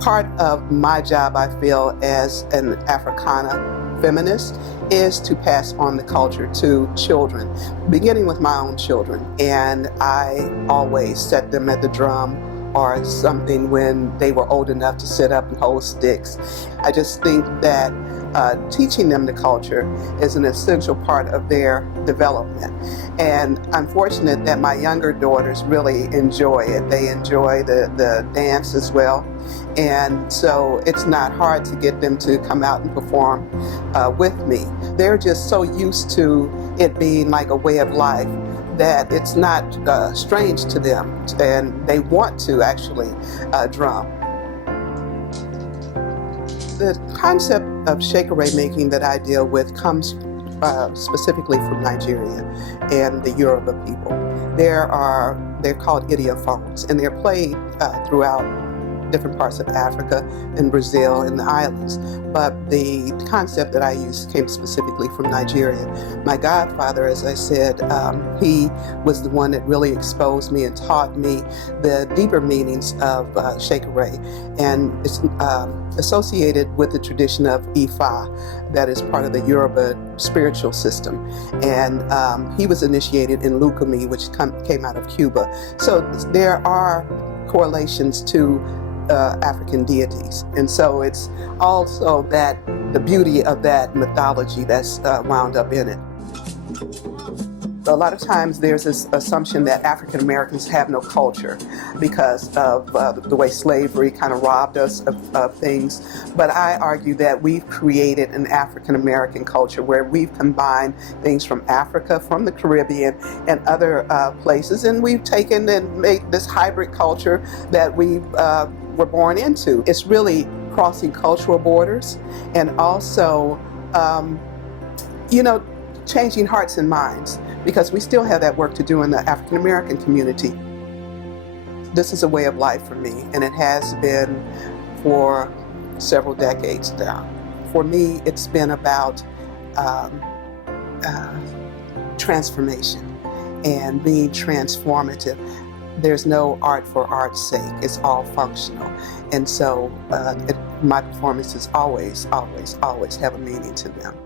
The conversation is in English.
Part of my job, I feel, as an Africana feminist is to pass on the culture to children, beginning with my own children. And I always set them at the drum or something when they were old enough to sit up and hold sticks. I just think that teaching them the culture is an essential part of their development. And I'm fortunate that my younger daughters really enjoy it. They enjoy the dance as well. And so it's not hard to get them to come out and perform with me. They're just so used to it being like a way of life that it's not strange to them, and they want to actually drum. The concept of shekere making that I deal with comes specifically from Nigeria and the Yoruba people. They're called idiophones, and they're played throughout different parts of Africa and Brazil and the islands. But the concept that I used came specifically from Nigeria. My godfather, as I said, he was the one that really exposed me and taught me the deeper meanings of shekere, and it's associated with the tradition of Ifa, that is part of the Yoruba spiritual system. And he was initiated in Lukumi, which came out of Cuba. So there are correlations to African deities. And so it's also that the beauty of that mythology that's wound up in it. A lot of times there's this assumption that African Americans have no culture because of the way slavery kind of robbed us of things. But I argue that we've created an African American culture where we've combined things from Africa, from the Caribbean, and other places, and we've taken and made this hybrid culture that we were born into. It's really crossing cultural borders and also, changing hearts and minds, because we still have that work to do in the African American community. This is a way of life for me, and it has been for several decades now. For me, it's been about transformation and being transformative. There's no art for art's sake. It's all functional. And so my performances always have a meaning to them.